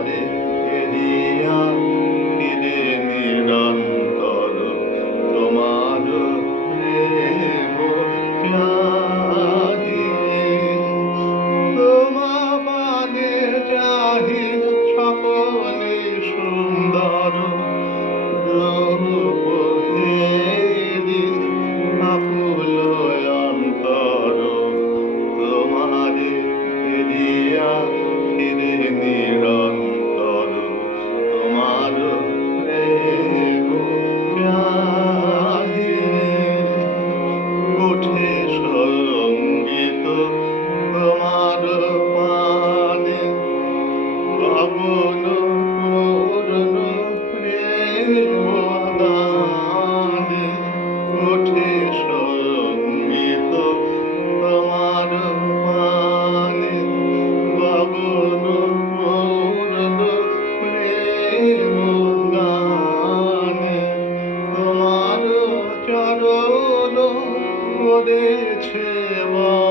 Hare Hare উপদেশে মা